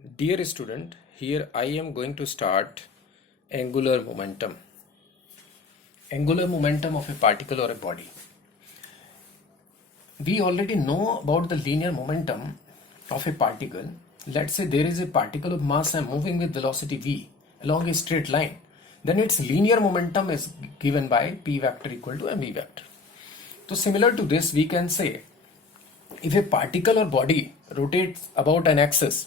Dear student, here I am going to start angular momentum. Angular momentum of a particle or a body. We already know about the linear momentum of a particle. Let's say there is a particle of mass m moving with velocity v along a straight line. Then its linear momentum is given by p vector equal to mv vector. So similar to this, we can say if a particle or body rotates about an axis,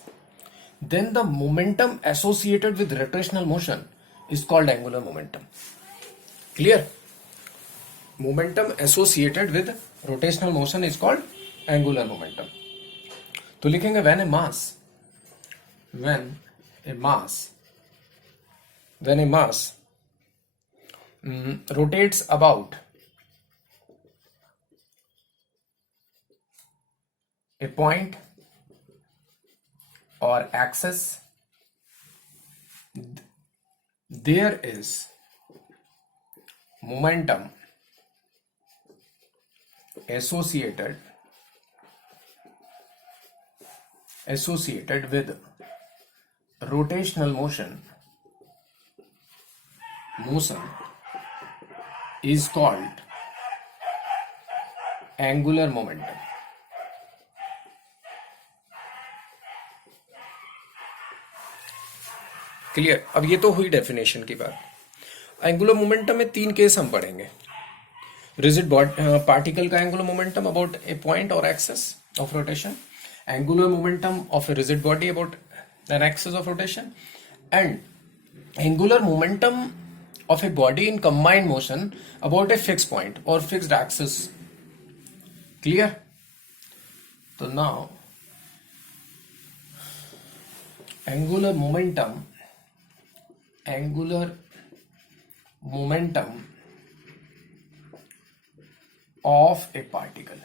then the momentum associated with rotational motion is called angular momentum. Clear? Momentum associated with rotational motion is called angular momentum. तो लिखेंगे when a mass rotates about a point or axis, there is momentum associated with rotational motion is called angular momentum. Clear? अब ये तो हुई definition की बात. Angular momentum में 3 case हम पढ़ेंगे. रिजिड पार्टिकल का angular momentum about a point और axis of rotation, angular momentum of a rigid body about an axis of rotation, and angular momentum of a body in combined motion about a fix point और fixed axis. Clear? तो now angular momentum of a particle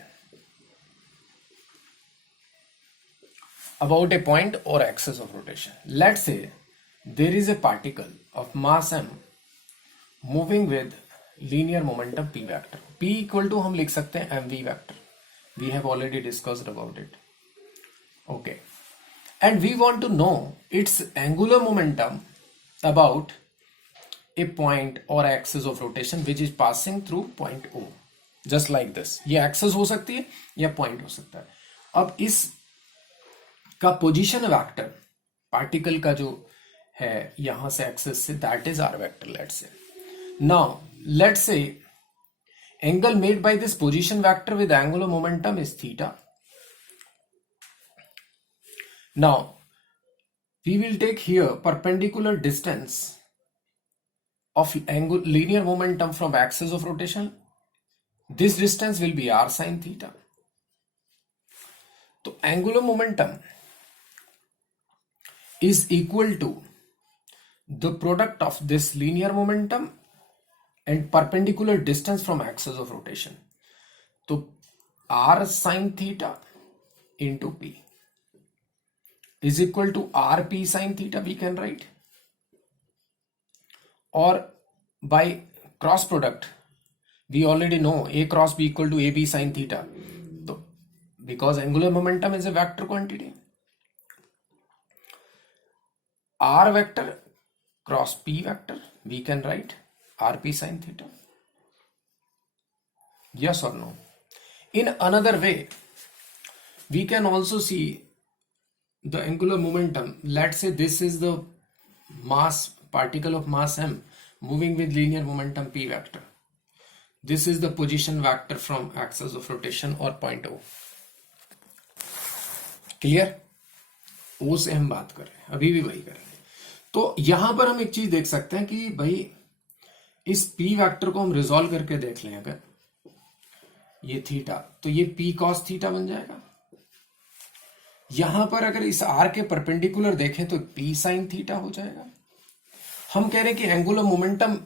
about a point or axis of rotation. Let's say there is a particle of mass m moving with linear momentum p vector. P equal to हम लिख सकते हैं mv vector. We have already discussed about it. Okay. And we want to know its angular momentum about a point or axis of rotation which is passing through point O. Just like this. ये axis हो सकती है या point हो सकता है. अब इस का पोजीशन वेक्टर पार्टिकल का जो है यहां से एक्सिस से, that is r vector. Let's say now let's say angle made by this position vector with angular momentum is theta. Now, we will take here perpendicular distance of linear momentum from axis of rotation. This distance will be r sin theta. So, angular momentum is equal to the product of this linear momentum and perpendicular distance from axis of rotation. So, r sin theta into p is equal to rp sin theta, we can write, or by cross product we already know a cross b equal to ab sin theta. So because angular momentum is a vector quantity, r vector cross p vector, we can write rp sin theta. Yes or no? In another way we can also see the angular momentum. Let's say this is the mass particle of mass m moving with linear momentum p vector. This is the position vector from axis of rotation or point O. Clear? O से हम बात कर रहे हैं, अभी भी वही कर रहे हैं. तो यहां पर हम एक चीज देख सकते हैं कि भाई इस p वेक्टर को हम रिजॉल्व करके देख लें. अगर ये थीटा, तो ये p cos थीटा बन जाएगा. यहां पर अगर इस आर के परपेंडिकुलर देखें तो p sin थीटा हो जाएगा. हम कह रहे हैं कि एंगुलर मोमेंटम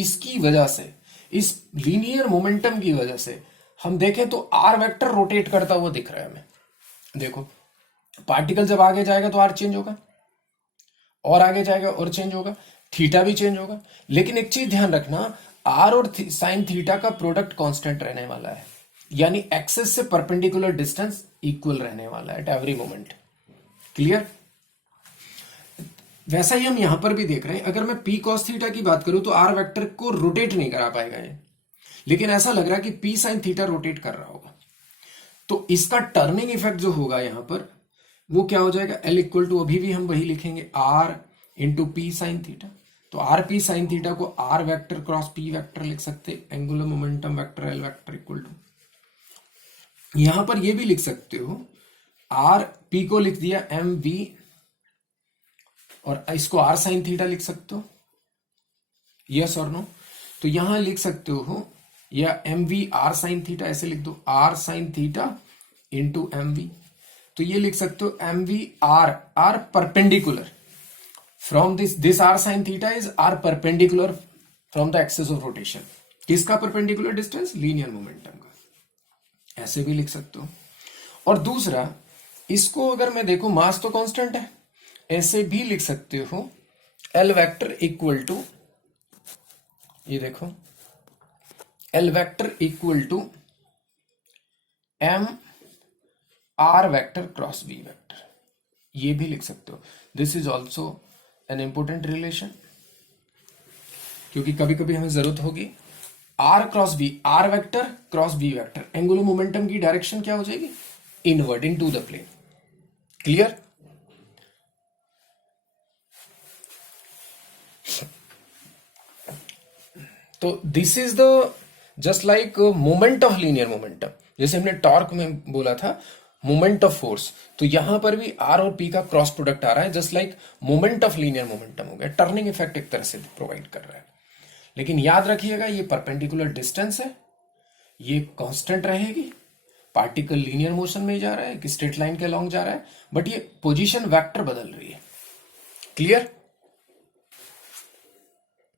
इसकी वजह से, इस लीनियर मोमेंटम की वजह से हम देखें तो आर वेक्टर रोटेट करता हुआ दिख रहा है हमें. देखो पार्टिकल जब आगे जाएगा तो आर चेंज होगा, और आगे जाएगा और चेंज होगा, थीटा भी चेंज होगा. लेकिन एक चीज ध्यान रखना, आर और साइन थीटा का प्रोडक्ट कांस्टेंट रहने वाला है. यानी एक्सिस से परपेंडिकुलर डिस्टेंस इक्वल रहने वाला है एट एवरी मोमेंट. क्लियर? वैसा ही हम यहां पर भी देख रहे हैं, अगर मैं p cos थीटा की बात करूं तो r वेक्टर को रोटेट नहीं करा पाएगा ये, लेकिन ऐसा लग रहा है कि p sin थीटा रोटेट कर रहा होगा। तो इसका टर्निंग इफेक्ट जो होगा यहां पर वो क्या हो जाएगा, L इक्वल टू अभी भी हम वही लिखेंगे r into p sine theta. तो आर पी साइन थीटा को r vector cross p vector लिख सकते, angular momentum vector L vector equal to, यहां पर ये भी लिख सकते हो r p को लिख दिया एम वी और इसको r साइन थीटा लिख सकते हो, यस और नो। तो यहां लिख सकते हो या m v r sine theta ऐसे लिख दो, r sine theta into m v. तो ये लिख सकते हो m v r perpendicular from this r sine theta is r perpendicular from the axis of rotation. किसका परपेंडिकुलर डिस्टेंस, लीनियर मोमेंटम का, ऐसे भी लिख सकते हो। और दूसरा, इसको अगर मैं देखू मास तो कांस्टेंट है, ऐसे भी लिख सकते हो एल वेक्टर इक्वल टू, ये देखो L vector equal to M R vector cross V vector, ये भी लिख सकते हो। This is also an important relation, क्योंकि कभी कभी हमें जरूरत होगी। R cross V, R vector cross V vector, angular momentum की डायरेक्शन क्या हो जाएगी, inward into the plane. Clear? तो this is the just like moment of linear momentum, जैसे हमने टॉर्क में बोला था मोमेंट ऑफ फोर्स, तो यहां पर भी आर और पी का क्रॉस प्रोडक्ट आ रहा है, just like moment of linear momentum हो गया। टर्निंग इफेक्ट एक तरह से प्रोवाइड कर रहा है, लेकिन याद रखिएगा ये परपेंडिकुलर डिस्टेंस है, ये कांस्टेंट रहेगी, पार्टिकल लीनियर मोशन में जा रहा है कि स्ट्रेट लाइन के अलॉन्ग जा रहा है, बट ये पोजीशन वेक्टर बदल रही है। क्लियर?